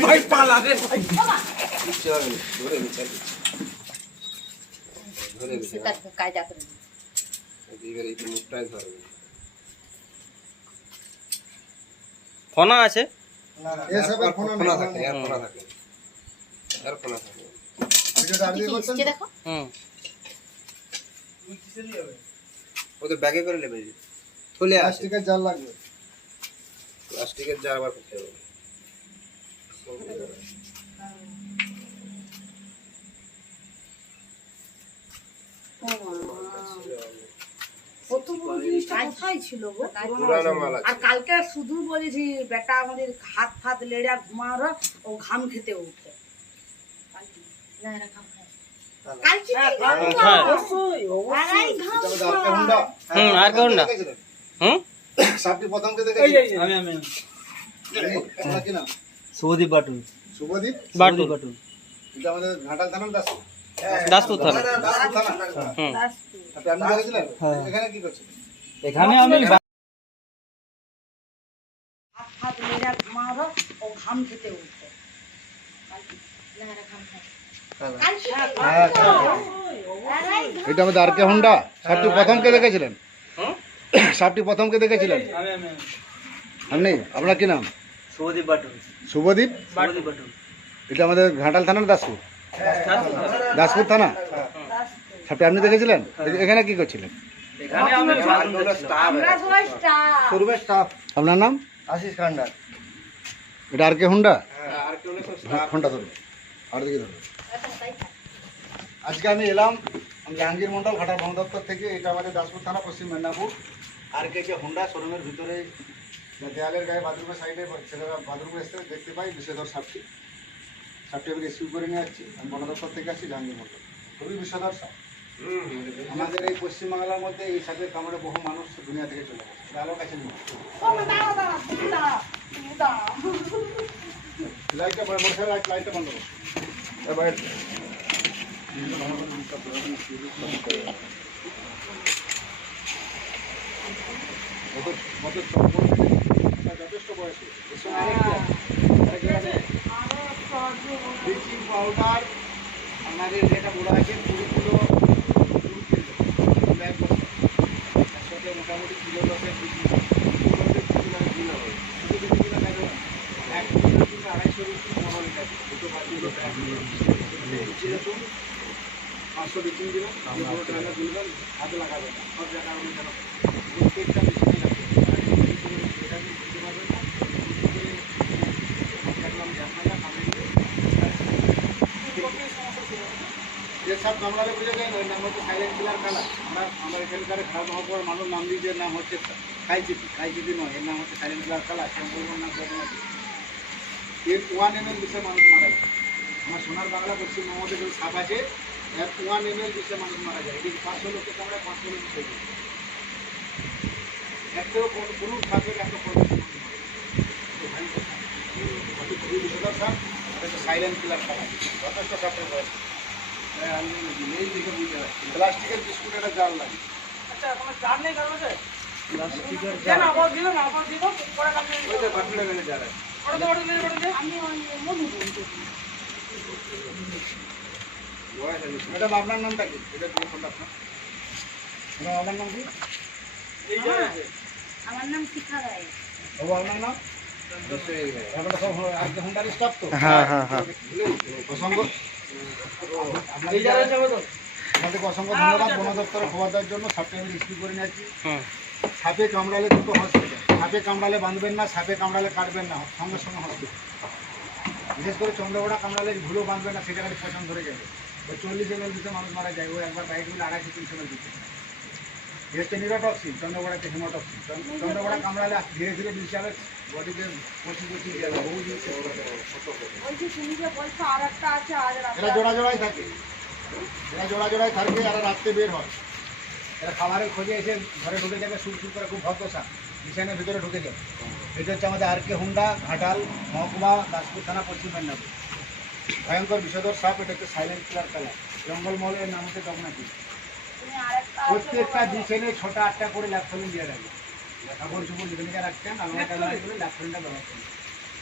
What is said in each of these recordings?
ভাই পালা রে ভাই কিচ্ছু ধরে নি চালিয়ে ধরে নি সে কায়দা করে দিই। এই মুখটাই ধরবে ফনা আছে? এর ফোনা থাকে এর ফোনা থাকে এর ফোনা থাকে কি কি এসছে দেখো হুম ও তো ব্যাগে করে নেবে চলে আসে প্লাস্টিকের জাল লাগবে প্লাস্টিকের জার আবার করতে হবে। ছিল গো আর কালকে শুধু বলেছি বেটা আমাদের হাত ফাত লেড়া ঘুমার ও ঘাম খেতে উঠে হ্যাঁ, আর কেউ না। হুম সাপটি প্রথম কে এই যে, দেখেছিলেন এই যে। আমি আমি শুভদীপ বাটুল। শুভদীপ বাটুল। বাটুল। এটা আমাদের ঘাটাল দাস। দাসপুর থানা। দাসপুর থানা। হুম। আপনি আপনি দেখেছিলেন হ্যাঁ। এখানে কি করছেন? এখানে আমি হাত ও ঘাম খেতে হ্যাঁ, এটা আমাদের আরকে হুন্ডা? সাপটি প্রথম কে দেখেছিলেন? হুম? সাপটি প্রথম কে দেখেছিলেন আমি আমি আপনি? আপনার কি নাম? শুভদীপ বাটুল। শুভদীপ? শুভদীপ বাটুল। এটা আমাদের ঘাটাল থানার দাসপুর। দাসপুর? থানা? সাপটি আপনি দেখেছিলেন? এখানে কি করছিলেন? আপনার নাম? আশিস খান্ডার। এটা আর কে হুন্ডা? আর কেউ ধরুন। আর দিকে ধরুন। আজকে আমি এলাম আমি জাহাঙ্গীর মন্ডল ঘাটা বন দপ্তর থেকে। এটা আমাদের দাসপুর থানা পশ্চিম মেদিনীপুর। আর কে কে হুন্ডা শোরুমের ভিতরে দেয়ালের গায়ে বাথরুমের সাইডে ছেলেরা বাথরুমে এসে দেখতে পাই বিষধর সাপটি। সাপটি আমি রেস্কিউ করে নিয়ে যাচ্ছি আমি বন দপ্তর থেকে আসছি জাহাঙ্গীর মন্ডল। খুবই বিষধর সাপ। আমাদের এই পশ্চিমবাংলার মধ্যে এই সাপের কামড়ে বহু মানুষ দুনিয়া থেকে চলে গেছে। আলোর কাছে আসছি। লাইটটা বন্ধ বসে লাইটটা বন্ধ করো কত চপ্পল এটা যথেষ্ট বয়সী। ব্লিচিং পাউডার, আমাদের যেটা বলা আছে, কুড়ি ব্যাগ তার মোটামুটি কিলো কিলো হবে শুধু ব্লিচিং কিলো থাকে না এক কিলো আড়াইশো দুটো বাটিগুলো যেরকম পাঁচশো ব্লিচিং দিলাম পুরো ট্রেনে তুলবেন হাতে লাগাবেন। সব জায়গায় প্রত্যেকটা মেশিনে লাগবে এটা আমি বুঝতে পারবেন না দেখলাম যে আপনারা কামড়ে দিয়ে যে সব কামড়ালে বুঝে যায় না ওর নাম হচ্ছে সাইলেন্ট কিলার কালা আমরা আমার এখানকার খারাপ হওয়ার পর মানুষ নাম এর নাম হচ্ছে খাইচিপি খাইচিপি নয় এর নাম হচ্ছে সাইলেন্ট কিলার কালা সম্পূর্ণ নাম এর ওয়ান এম এল বিষয়ে মানুষ মারা যায় আমার সোনার বাংলা পশ্চিমবঙ্গে যে সাপ আছে এর ওয়ান এম এল বিষয়ে মানুষ মারা যায় এটি পাঁচশো লোককে কামড়ায় পাঁচশো লোক যায় একটাও কোনো সাপের এত সাইলেন্ট কিলার কালা যথেষ্ট সাপের বয়স। হ্যাঁ, আমি এই দেখে বুঝতে পারছি। প্লাস্টিকের বিস্কুট একটা জাল লাগে। আচ্ছা কোনো চার নেই কারণ প্লাস্টিকের কেন আবার দিল না আবার দিব পরে কাটলে ওইটা বাটুলে গেলে জাল আছে। ওটা তো ওটা দিয়ে ওটা দিয়ে আমি মনে বলছি। ম্যাডাম আপনার নামটা কি? এটা ফোনটা আপনার। আপনার নাম কি? এই আমার নাম শিখা রায়। বাবু আপনার নাম? হয়ে জন্য সাপে করে নিয়েছি সাপে কামড়ালে দুটো হসপিটাল সাপে কামড়ালে বাঁধবেন না সাপে কামড়ালে কাটবেন না সঙ্গে সঙ্গে হসপিটাল বিশেষ করে চন্দ্রগোড়া কামড়ালে ভুলো বাঁধবেন না সেখানে পছন্দ ধরে যাবে ওই চল্লিশ এম এল দিতে মানুষ মারা যায় ও একবার বাইক মিলে আড়াইশো তিনশো এম দিতে এ হচ্ছে নিরোটক্সিন চন্দ্রগোড়াতে হিমোটক্সিন চন্দ্রগোড়া কামড়ালে ধীরে ধীরে বিষ যাবে বডিতে পচি পচি যাবে বহু জিনিস বলছি তুমি যে বলছো আর একটা আছে আজ এরা জোড়া জোড়াই থাকে। এরা জোড়া জোড়াই থাকে এরা রাত্রে বের হয়। এরা খাবারের খোঁজে এসে ঘরে ঢুকে যাবে সুর সুর করে খুব ভদ্র সাপ বিছানের ভিতরে ঢুকে যাবে। এটা হচ্ছে আমাদের আর কে হুন্ডা ঘাটাল মহকুমা দাসপুর থানা পশ্চিম মেদিনীপুর। ভয়ঙ্কর বিষধর সাপ এটা হচ্ছে সাইলেন্ট কিলার কালার জঙ্গলমহলের নাম হচ্ছে একটা প্রত্যেকটা বিছানে ছটা আটটা করে ল্যাপথলিন দিয়ে রাখবে কাপড় চুপড় লিখে রাখতেন আলাদা করে ল্যাপথলিনটা ব্যবহার করেন।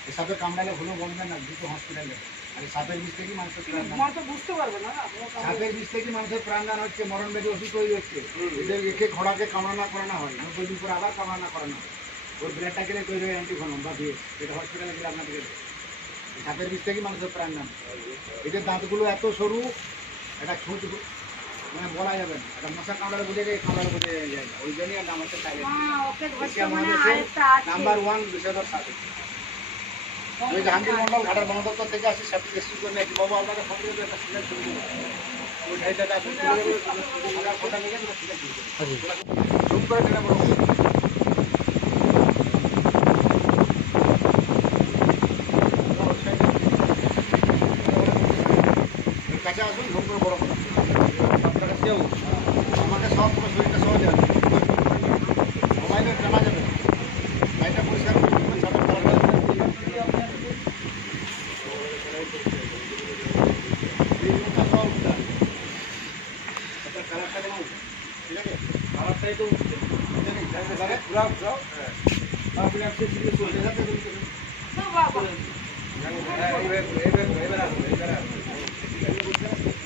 এই সাপে কামড়ালে ভুলো বলবেন না দ্রুত হসপিটালে আর সাপের বিষ থেকেই মানুষের প্রাণ দান তো বুঝতে পারবে না সাপের বিষ থেকে মানুষের প্রাণদান হচ্ছে মরণ ব্যাধি ওষুধ তৈরি হচ্ছে এদের একে ঘোড়াকে কামড়ানা করানো হয় নব্বই দিন পরে আবার কামড়ানা করানো হয়। ওর ব্রেডটা গেলে তৈরি হয় অ্যান্টিভনম বা বিষ এটা হসপিটালে গেলে আপনাদের সাপের বিষ থেকে মানুষের প্রাণদান এদের দাঁতগুলো এত সরু এটা ছুঁচ মানে বলা যাবে না। এটা মশা কামড়ালে বুঝে যায় কামড়ালে বুঝে যায়। ওই জন্যই নাম হচ্ছে মানে নাম্বার ওয়ান বিষয়ধর সাপে ওই জাহাঙ্গীর মন্ডল ঘাটার বন্দর থেকে আসি সাথে রেস্কিউ করে নিয়ে আসি। বাবু আপনাকে ফোন করে একটা সিলেক্ট করে দেবো। ওই ঢাইটা আপনি তুলে দেবেন, নিয়ে গেলে সিলেক্ট করে দেবো জুম করে টেনে বড় করে দেবো। ওই কাছে আসুন জুম করে বড় করে সাপটাকে কেউ? আমাকে সব পুরো শরীরটা সহজে আছে। মোবাইলে জানা যাবে। লাইটটা পরিষ্কার করে সাপের কালারটা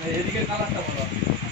এই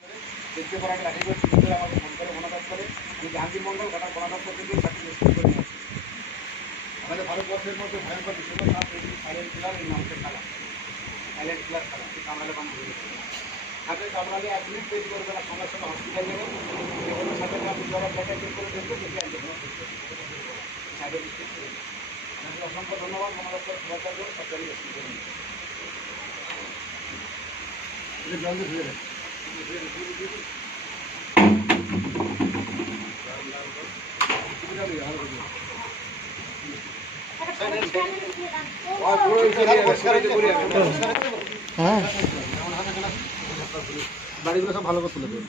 দেখতে আগে রাখি করে ভিডিও আমাকে ফোন করে মনোকাজ করে আমি জাহাঙ্গীর মন্ডল ঘাটা বনাদপ্তর থেকে সার্টিফিকেট করে নিয়ে আসি। আমাদের ভারতবর্ষের মধ্যে ভয়ঙ্কর বিষয় নাম এই সাইলেন্ট কিলার এই নামকে খেলা সাইলেন্ট কিলার খেলা এই কামড়ালে কামড় ধরে দেবে। হাতে কামড়ালে এক মিনিট তৈরি করবে না সঙ্গে সঙ্গে হসপিটাল যাবে যেগুলো সাথে আপনি জ্বর ব্লাডটা চেক করে দেখবে, দেখে আসবে সাইডের আপনাকে অসংখ্য ধন্যবাদ, বনদপ্তর সরকার করে সরকারি করে এসেছে। এটা জলদি ধুয়ে বাড়িগুলো সব ভালো করে তুলে দেবেন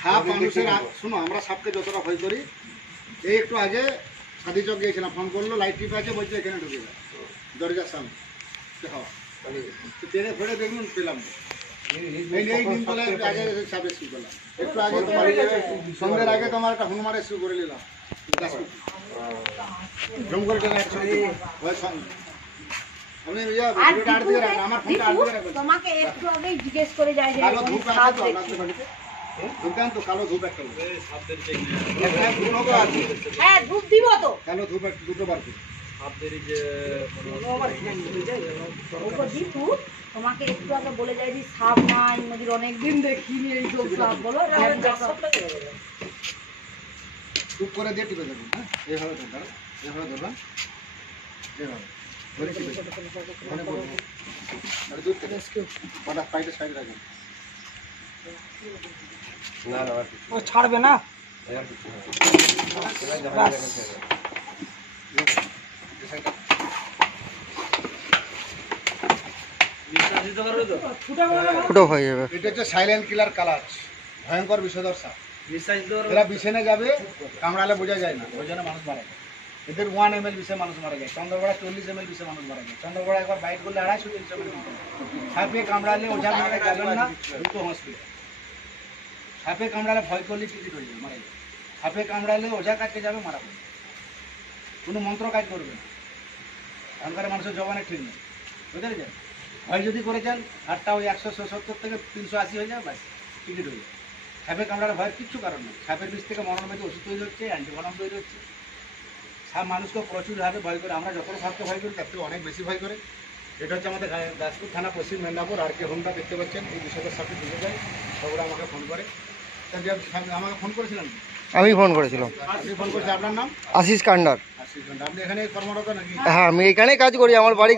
সাপ মানুষের শোনো, আমরা সাপকে যতটা ভয় করি, এই একটু আগে সাদি চক গিয়েছিলাম ফোন করল লাইট টিপ আছে, বলছে এখানে ঢুকে যায় দরজার সামনে। তো টেনে ফেড়ে দেখুন পেলাম। আগে সাপ রেস্কিউ করলাম। একটু আগে তোমার সন্ধ্যের আগে তোমার একটা হনুমান রেস্কিউ করে নিলাম। করে ওই সং- আপনি ইয়া আমার ফোনটা আর দিয়ে তোমাকে একটু আগেই জিজ্ঞেস করে যায় যে কালো ধূপ আছে তো দেখি। বাড়িতে ধূপ তো কালো ধূপ একটা একটা হ্যাঁ ধূপ দিব তো। কালো ধূপ দুটো বার করুন। দীপু তোমাকে একটু আগে বলে যায় যে সাপ নাই নদীর অনেকদিন দেখিনি এইসব সাপ বলো ধূপ করে দিয়ে টিপে দেবেন হ্যাঁ? এইভাবে ধরবেন এইভাবে ধরবেন এইভাবে ধরে টিপে। মনে করবেন আর দুধ থেকে। কটা সাইডে সাইডে রাখবেন না না ও ছাড়বে না আর কিছু না। এবার জাহাঙ্গীর এখন ছেড়ে দাও। এই সাইডে। বিশ্বাস দিতে পারবে তো ফুটো হয়ে যাবে। এটা হচ্ছে সাইলেন্ট কিলার কালার ভয়ঙ্কর বিষধর এরা বিষেনে যাবে, কামড়ালে বোঝা যায় না। ওই মানুষ মারা যায়। এদের ওয়ান এম এল বিষে মানুষ মারা যায়। চন্দ্রগড়া চল্লিশ এম এল বিষে মানুষ মারা যায়। চন্দ্রগড়া একবার বাইট করলে আড়াইশো তিনশো এম এল সাপে কামড়ালে ওঝা মেরে যাবেন না, দ্রুত হসপিটাল সাপে কামড়ালে ভয় করলে টিকিট হয়ে যাবে? মারা যাবে। সাপে কামড়ালে ওঝা কাটতে যাবে, মারা যাবে। কোনো মন্ত্র কাজ করবে না। এখনকার মানুষের জবানে ঠিক নেই। বুঝতে পেরেছেন? ভয় যদি করেছেন হাটটা ওই একশো সত্তর থেকে তিনশো আশি হয়ে যাবে, ব্যাস টিকিট হয়ে যাবে। সাপে কামড়ালে ভয়ের কিচ্ছু কারণ নেই। সাপের বিষ থেকে মরণবেদী ওষুধ তৈরি হচ্ছে অ্যান্টিভনম তৈরি হচ্ছে। সাপ মানুষকে প্রচুরভাবে ভয় করে। আমরা যত সাপকে ভয় করি, তার থেকে অনেক বেশি ভয় করে। এটা হচ্ছে আমাদের দাসপুর থানা, পশ্চিম মেদিনীপুর। আর কে হোমটা দেখতে পাচ্ছেন, এই বিষয়টার সাথে ঢুকে যায়। সবরা আমাকে ফোন করে। আমাকে ফোন করেছিলেন? আমি ফোন করেছিলাম। আশিস কান্ডার। হ্যাঁ আমি এখানেই কাজ করি আমার বাড়ি